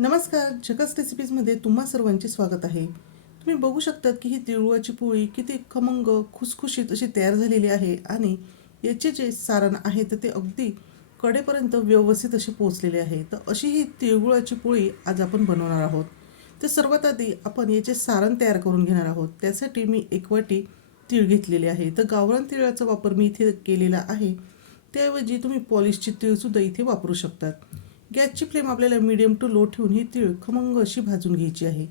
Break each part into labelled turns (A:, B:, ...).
A: नमस्कार झकस रेसिपीजमध्ये तुम्हा सर्वांचे स्वागत आहे. तुम्ही बघू शकतात की ही तिळगुळाची पोळी किती खमंग खुसखुशीत अशी तयार झालेली आहे आणि याचे जे सारण आहे तर ते अगदी कडेपर्यंत व्यवस्थित असे पोचलेले आहे. तर अशी ही तिळगुळाची पोळी आज आपण बनवणार आहोत. तर सर्वात आधी आपण याचे सारण तयार करून घेणार आहोत. त्यासाठी मी एक वाटी तीळ घेतलेले आहे. तर गावरान तिळाचा वापर मी इथे केलेला आहे. त्याऐवजी तुम्ही पॉलिशची तीळसुद्धा इथे वापरू शकतात. गॅसची फ्लेम आपल्याला मिडियम टू लो ठेवून ही तीळ खमंग अशी भाजून घ्यायची आहे.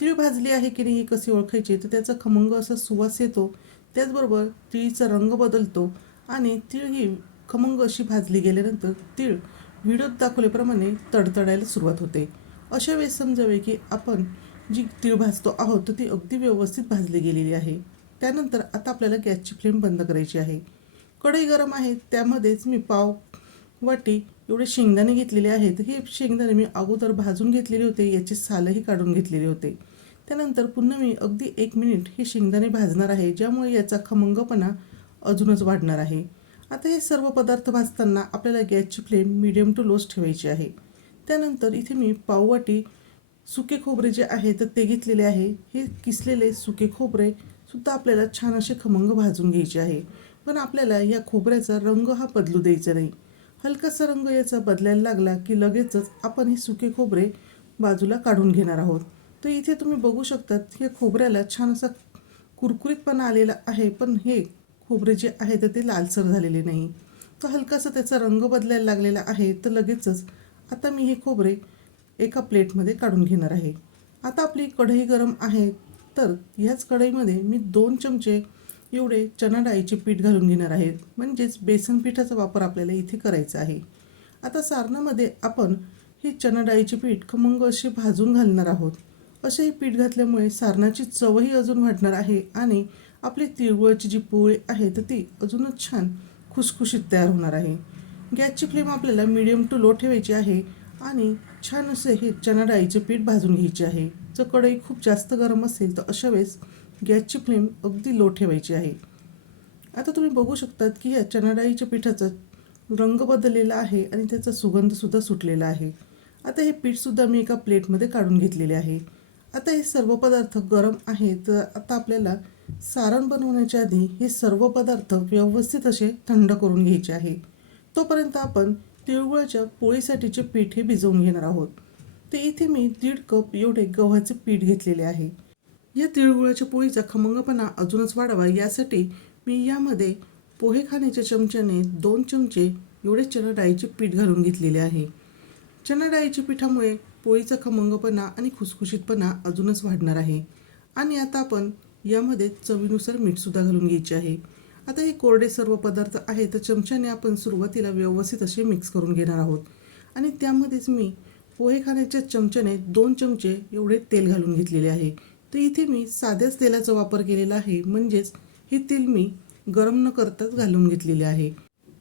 A: तीळ भाजली आहे की नाही हे कसे ओळखायचे? तर त्याचा खमंग असा सुवास येतो. त्याचबरोबर तिळीचा रंग बदलतो आणि तीळ ही खमंग अशी भाजली गेल्यानंतर तीळ व्हिडिओत दाखवल्याप्रमाणे तडतडायला सुरुवात होते. अशा वेळेस समजावे की आपण जी तीळ भाजतो आहोत तर ती अगदी व्यवस्थित भाजली गेलेली आहे. त्यानंतर आता आपल्याला गॅसची फ्लेम बंद करायची आहे. कढई गरम आहे त्यामध्येच मी पाव वाटी एवढे शेंगदाणे घेतलेले आहेत. हे शेंगदाणे मी अगोदर भाजून घेतलेले होते. याचे सालही काढून घेतलेले होते. त्यानंतर पुन्हा मी अगदी एक मिनिट हे शेंगदाणे भाजणार आहे ज्यामुळे याचा खमंगपणा अजूनच वाढणार आहे. आता हे सर्व पदार्थ भाजताना आपल्याला गॅसची फ्लेम मिडियम टू लोच ठेवायची आहे. त्यानंतर इथे मी पाववाटी सुके खोबरे जे आहे तर ते घेतलेले आहे. हे किसलेले सुके खोबरे सुद्धा आपल्याला छान असे खमंग भाजून घ्यायचे आहे. पण आपल्याला या खोबऱ्याचा रंग हा बदलू द्यायचा नाही. हलकासा रंग याचा बदलायला लागला की लगेचच आपण हे सुके खोबरे बाजूला काढून घेणार आहोत. तर इथे तुम्ही बघू शकतात या खोबऱ्याला छान असा कुरकुरीतपणा आलेला आहे पण हे खोबरे जे आहे तर ते लालसर झालेले नाही. तर हलकासा त्याचा रंग बदलायला लागलेला आहे तर लगेचच आता मी हे खोबरे एका प्लेटमध्ये काढून घेणार आहे. आता आपली कढई गरम आहे तर ह्याच कढईमध्ये मी दोन चमचे एवढे चणा डाळीचे पीठ घालून घेणार आहेत. म्हणजेच बेसन पिठाचा वापर आपल्याला इथे करायचा आहे. आता सारणामध्ये आपण हे चणा डाळीचे पीठ खमंग असे भाजून घालणार आहोत. असे हे पीठ घातल्यामुळे सारणाची चवही अजून वाढणार आहे आणि आपली तिळगुळाची जी पोळी आहे तर ती अजूनच छान खुसखुशीत तयार होणार आहे. गॅसची फ्लेम आपल्याला मिडियम टू लो ठेवायची आहे आणि छान असे हे चणा डाळीचे पीठ भाजून घ्यायचे आहे. जर कढई खूप जास्त गरम असेल तर अशा वेळेस गॅसची फ्लेम अगदी लो ठेवायची आहे. आता तुम्ही बघू शकतात की या चणाडाईच्या पिठाचा रंग बदललेला आहे आणि त्याचा सुगंधसुद्धा सुटलेला आहे. आता हे पीठसुद्धा मी एका प्लेटमध्ये काढून घेतलेले आहे. आता हे सर्व पदार्थ गरम आहे तर आता आपल्याला सारण बनवण्याच्या आधी हे सर्व पदार्थ व्यवस्थित असे थंड करून घ्यायचे आहे. तोपर्यंत आपण तिळगुळाच्या पोळीसाठीचे पीठ हे भिजवून घेणार आहोत. ते इथे मी दीड कप एवढे गव्हाचे पीठ घेतलेले आहे. या तिळगुळाच्या पोळीचा खमंगपणा अजूनच वाढावा यासाठी मी यामध्ये पोहे खाण्याच्या चमच्याने दोन चमचे एवढे चणा डाळीचे पीठ घालून घेतलेले आहे. चणा डाळीच्या पिठामुळे पोळीचा खमंगपणा आणि खुसखुशीतपणा अजूनच वाढणार आहे. आणि आता आपण यामध्ये चवीनुसार मीठसुद्धा घालून घ्यायचे आहे. आता हे कोरडे सर्व पदार्थ आहे तर चमच्याने आपण सुरुवातीला व्यवस्थित असे मिक्स करून घेणार आहोत. आणि त्यामध्येच मी पोहे खाण्याच्या चमच्याने दोन चमचे एवढे तेल घालून घेतलेले आहे. तर इथे मी साध्याच तेलाचा वापर केलेला आहे. म्हणजेच हे तेल मी गरम न करताच घालून घेतलेले आहे.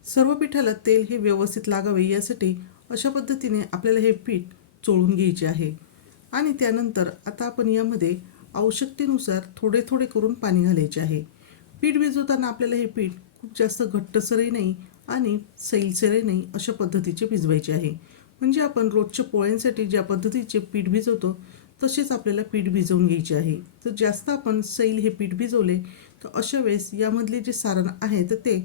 A: सर्व पिठाला तेल हे व्यवस्थित लागावे यासाठी अशा पद्धतीने आपल्याला हे पीठ चोळून घ्यायचे आहे. आणि त्यानंतर आता आपण यामध्ये आवश्यकतेनुसार थोडे थोडे करून पाणी घालायचे आहे. पीठ भिजवताना आपल्याला हे पीठ खूप जास्त घट्टसरही नाही आणि सैलसरही नाही अशा पद्धतीचे भिजवायचे आहे. म्हणजे आपण रोजच्या पोळ्यांसाठी ज्या पद्धतीचे पीठ भिजवतो तसेच आपल्याला पीठ भिजवून घ्यायचे आहे. तर जास्त आपण सैल हे पीठ भिजवले तर अशा वेळेस यामधले जे सारण आहे तर ते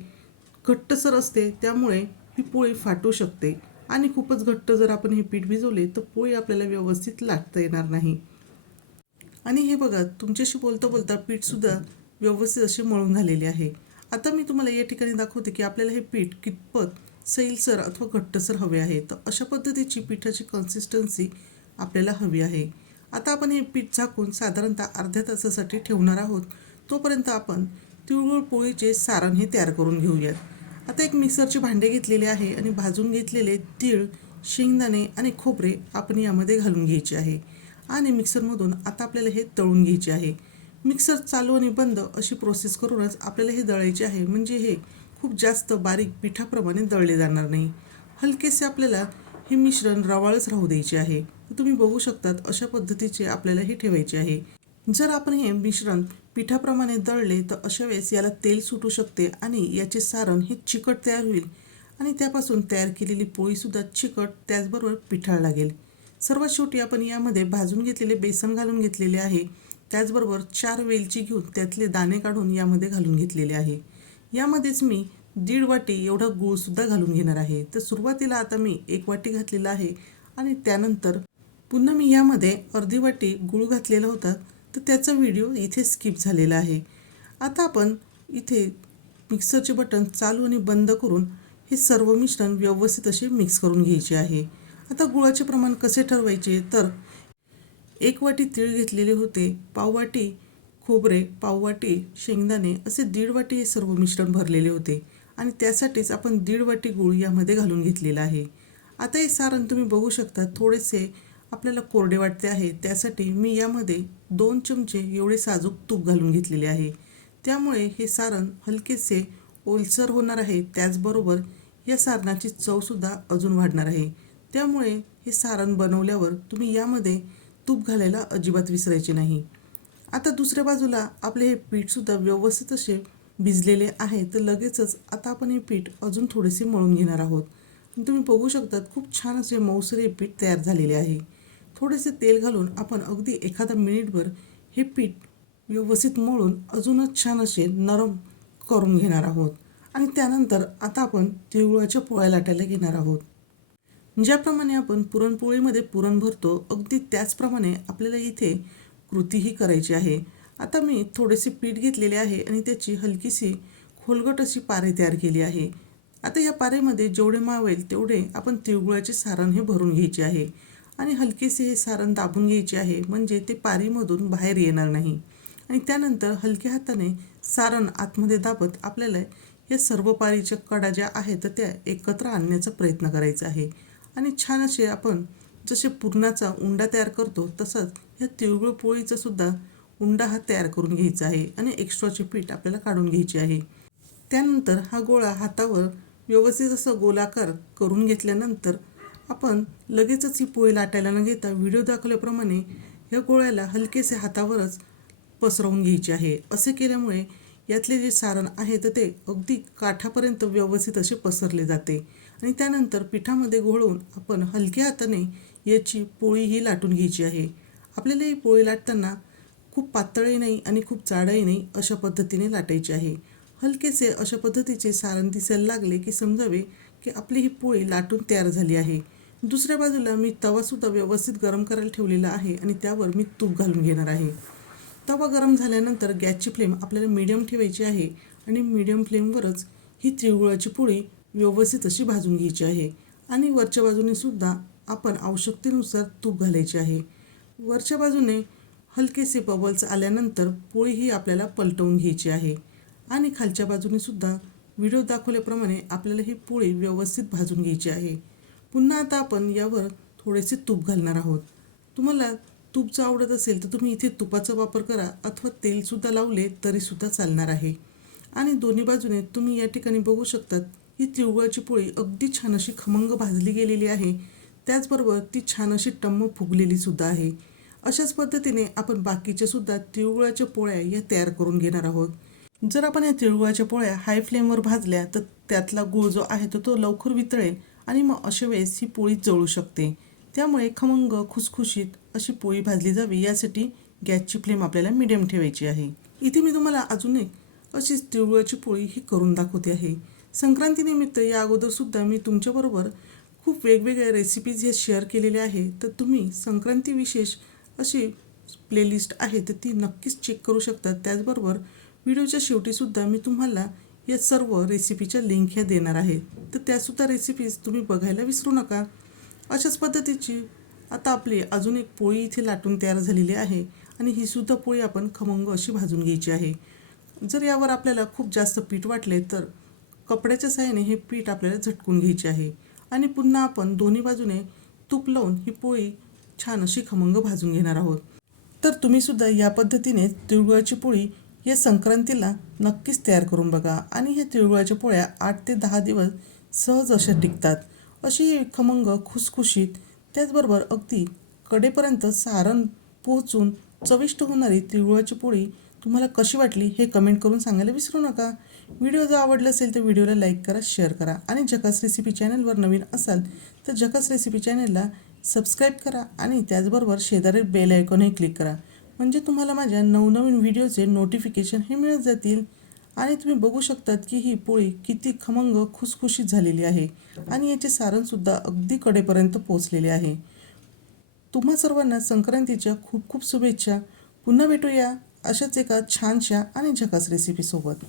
A: घट्टसर असते त्यामुळे ही पोळी फाटू शकते. आणि खूपच घट्ट जर आपण हे पीठ भिजवले तर पोळी आपल्याला व्यवस्थित लाटता येणार नाही. आणि हे बघा तुमच्याशी बोलता बोलता पीठसुद्धा व्यवस्थित असे मळून झालेले आहे. आता मी तुम्हाला या ठिकाणी दाखवते की आपल्याला हे पीठ कितपत सैलसर अथवा घट्टसर हवे आहे. तर अशा पद्धतीची पिठाची कन्सिस्टन्सी आपल्याला हवी आहे. आता आपण हे पीठ झाकून साधारणतः अर्ध्या तासासाठी ठेवणार आहोत. तोपर्यंत आपण तिळगुळ पोळीचे सारण हे तयार करून घेऊयात. आता एक मिक्सरचे भांडे घेतलेले आहे आणि भाजून घेतलेले तीळ शेंगदाणे आणि खोबरे आपण यामध्ये घालून घ्यायचे आहे. आणि मिक्सरमधून आता आपल्याला हे तळून घ्यायचे आहे. मिक्सर चालू आणि बंद अशी प्रोसेस करूनच आपल्याला हे दळायचे आहे. म्हणजे हे खूप जास्त बारीक पिठाप्रमाणे दळले जाणार नाही. हलकेसे आपल्याला हे मिश्रण रवाळच राहू द्यायचे आहे. तुम्ही बघू शकतात अशा पद्धतीचे आपल्याला हे ठेवायचे आहे. जर आपण हे मिश्रण पिठाप्रमाणे दळले तर अशा वेळेस याला तेल सुटू शकते आणि याचे सारण हे चिकट तयार होईल आणि त्यापासून तयार केलेली पोळीसुद्धा चिकट त्याचबरोबर पिठाळ लागेल. सर्वात शेवटी आपण यामध्ये भाजून घेतलेले बेसन घालून घेतलेले आहे. त्याचबरोबर चार वेलची घेऊन त्यातले दाणे काढून यामध्ये घालून घेतलेले आहे. यामध्येच मी दीड वाटी एवढा गूळसुद्धा घालून घेणार आहे. तर सुरुवातीला आता मी एक वाटी घातलेला आहे आणि त्यानंतर पुन्हा मी यामध्ये अर्धी वाटी गूळ घातलेला होता तर त्याचा व्हिडिओ इथे स्किप झालेला आहे. आता आपण इथे मिक्सरचे बटन चालू आणि बंद करून हे सर्व मिश्रण व्यवस्थित असे मिक्स करून घ्यायचे आहे. आता गुळाचे प्रमाण कसे ठरवायचे? तर एक वाटी तीळ घेतलेले होते पाववाटी खोबरे पाववाटी शेंगदाणे असे दीड वाटी हे सर्व मिश्रण भरलेले होते आणि त्यासाठीच आपण दीड वाटी गूळ यामध्ये घालून घेतलेला आहे. आता हे सारण तुम्ही बघू शकता थोडेसे आपल्याला कोरडे वाटते आहे त्यासाठी मी यामध्ये दोन चमचे एवढे साजूक तूप घालून घेतलेले आहे. त्यामुळे हे सारण हलकेसे ओलसर होणार आहे त्याचबरोबर या सारणाची चवसुद्धा अजून वाढणार आहे. त्यामुळे हे सारण बनवल्यावर तुम्ही यामध्ये तूप घालायला अजिबात विसरायचे नाही. आता दुसऱ्या बाजूला आपले हे पीठसुद्धा व्यवस्थित असे भिजलेले आहे तर लगेचच आता आपण हे पीठ अजून थोडेसे मळून घेणार आहोत. तुम्ही बघू शकतात खूप छान असे मऊसर हे पीठ तयार झालेले आहे. थोडेसे तेल घालून आपण अगदी एखादा मिनिटभर हे पीठ व्यवस्थित मळून अजूनच छान असे नरम करून घेणार आहोत. आणि त्यानंतर आता आपण तिळगुळाच्या पोळ्या लाटायला घेणार आहोत. ज्याप्रमाणे आपण पुरणपोळीमध्ये पुरण भरतो अगदी त्याचप्रमाणे आपल्याला इथे कृतीही करायची आहे. आता मी थोडेसे पीठ घेतलेले आहे आणि त्याची हलकीशी खोलगट अशी पारे तयार केली आहे. आता या पारेमध्ये जेवढे मावेल तेवढे आपण तिळगुळाचे सारण हे भरून घ्यायचे आहे. आणि हलकेसे हे सारण दाबून घ्यायचे आहे. म्हणजे ते पारीमधून बाहेर येणार नाही. आणि त्यानंतर हलक्या हाताने सारण आतमध्ये दाबत आपल्याला या सर्व पारीच्या कडा ज्या आहेत त्या एकत्र आणण्याचा प्रयत्न करायचा आहे. आणि छान असे आपण जसे पुरणाचा उंडा तयार करतो तसंच ह्या तिळगुळ पोळीचा सुद्धा उंडा हा तयार करून घ्यायचा आहे आणि एक्स्ट्राचे पीठ आपल्याला काढून घ्यायचे आहे. त्यानंतर हा गोळा हातावर व्यवस्थित असं गोलाकार करून घेतल्यानंतर आपण लगेचच ही पोळी लाटायला न घेता व्हिडिओ दाखवल्याप्रमाणे या गोळ्याला हलकेसे हातावरच पसरवून घ्यायचे आहे. असे केल्यामुळे यातले जे सारण आहे तर ते अगदी काठापर्यंत व्यवस्थित असे पसरले जाते. आणि त्यानंतर पिठामध्ये घोळून आपण हलक्या हाताने याची पोळी ही लाटून घ्यायची आहे. आपल्याला ही पोळी लाटताना खूप पातळही नाही आणि खूप जाडही नाही अशा पद्धतीने लाटायची आहे. हलकेसे अशा पद्धतीचे सारण दिसायला लागले की समजावे की आपली ही पोळी लाटून तयार झाली आहे. दुसऱ्या बाजूला मी तवासुद्धा व्यवस्थित गरम करायला ठेवलेला आहे आणि त्यावर मी तूप घालून घेणार आहे. तवा गरम झाल्यानंतर गॅसची फ्लेम आपल्याला मीडियम ठेवायची आहे आणि मीडियम फ्लेमवरच ही तिळगुळाची पोळी व्यवस्थित अशी भाजून घ्यायची आहे. आणि वरच्या बाजूने सुद्धा आपण आवश्यकतेनुसार तूप घालायचे आहे. वरच्या बाजूने हलकेसे बबल्स आल्यानंतर पोळी ही आपल्याला पलटवून घ्यायची आहे. आणि खालच्या बाजूने सुद्धा व्हिडिओ दाखवल्याप्रमाणे आपल्याला ही पोळी व्यवस्थित भाजून घ्यायची आहे. पुन्हा आता आपण यावर थोडेसे तूप घालणार आहोत. तुम्हाला तूप जर आवडत असेल तर तुम्ही इथे तुपाचा वापर करा अथवा तेलसुद्धा लावले तरीसुद्धा चालणार आहे. आणि दोन्ही बाजूने तुम्ही या ठिकाणी बघू शकतात ही तिळगुळाची पोळी अगदी छान अशी खमंग भाजली गेलेली आहे. त्याचबरोबर ती छान अशी टम्म फुगलेली सुद्धा आहे. अशाच पद्धतीने आपण बाकीच्या सुद्धा तिळगुळाच्या पोळ्या या तयार करून घेणार आहोत. जर आपण या तिळगुळाच्या पोळ्या हाय फ्लेमवर भाजल्या तर त्यातला गूळ जो आहे तो तो लवकर वितळेल आणि मग अशा वेळेस ही पोळी जळू शकते. त्यामुळे खमंग खुसखुशीत अशी पोळी भाजली जावी यासाठी गॅसची फ्लेम आपल्याला मिडियम ठेवायची आहे. इथे मी तुम्हाला अजून एक अशीच तिळगुळाची पोळी ही करून दाखवते आहे. संक्रांतीनिमित्त या अगोदरसुद्धा मी तुमच्याबरोबर खूप वेगवेगळ्या रेसिपीज हे शेअर केलेल्या आहे तर तुम्ही संक्रांती विशेष अशी प्लेलिस्ट आहे तर ती नक्कीच चेक करू शकता. त्याचबरोबर व्हिडिओच्या शेवटीसुद्धा मी तुम्हाला या सर्व रेसिपीच्या लिंक ह्या देणार आहे. तर त्यासुद्धा रेसिपीज तुम्ही बघायला विसरू नका. अशाच पद्धतीची आता आपली अजून एक पोळी इथे लाटून तयार झालेली आहे आणि ही सुद्धा पोळी आपण खमंग अशी भाजून घ्यायची आहे. जर यावर आपल्याला खूप जास्त पीठ वाटले तर कपड्याच्या साहाय्याने हे पीठ आपल्याला झटकून घ्यायचे आहे. आणि पुन्हा आपण दोन्ही बाजूने तूप लावून ही पोळी छान अशी खमंग भाजून घेणार आहोत. तर तुम्ही सुद्धा या पद्धतीने तिळगुळाची पोळी या संक्रांतीला नक्कीच तयार करून बघा. आणि ह्या तिळगुळाच्या पोळ्या आठ ते दहा दिवस सहज अशा टिकतात. अशी ही खमंग खुसखुशीत त्याचबरोबर अगदी कडेपर्यंत सारण पोहोचून चविष्ट होणारी तिळगुळाची पोळी तुम्हाला कशी वाटली हे कमेंट करून सांगायला विसरू नका. व्हिडिओ जर आवडला असेल तर व्हिडिओला लाईक करा शेअर करा आणि जकास रेसिपी चॅनलवर नवीन असाल तर जकास रेसिपी चॅनलला सबस्क्राईब करा आणि त्याचबरोबर शेजारी बेल आयकॉनही क्लिक करा. म्हणजे तुम्हाला माझ्या नवनवीन व्हिडिओचे नोटिफिकेशन हे मिळत जातील. आणि तुम्ही बघू शकतात की ही पोळी किती खमंग खुसखुशीत झालेली आहे. आणि याचे सारणसुद्धा अगदी कडेपर्यंत पोहोचलेले आहे. तुम्हा सर्वांना संक्रांतीच्या खूप खूप शुभेच्छा. पुन्हा भेटूया अशाच एका छानशा आणि झकास रेसिपीसोबत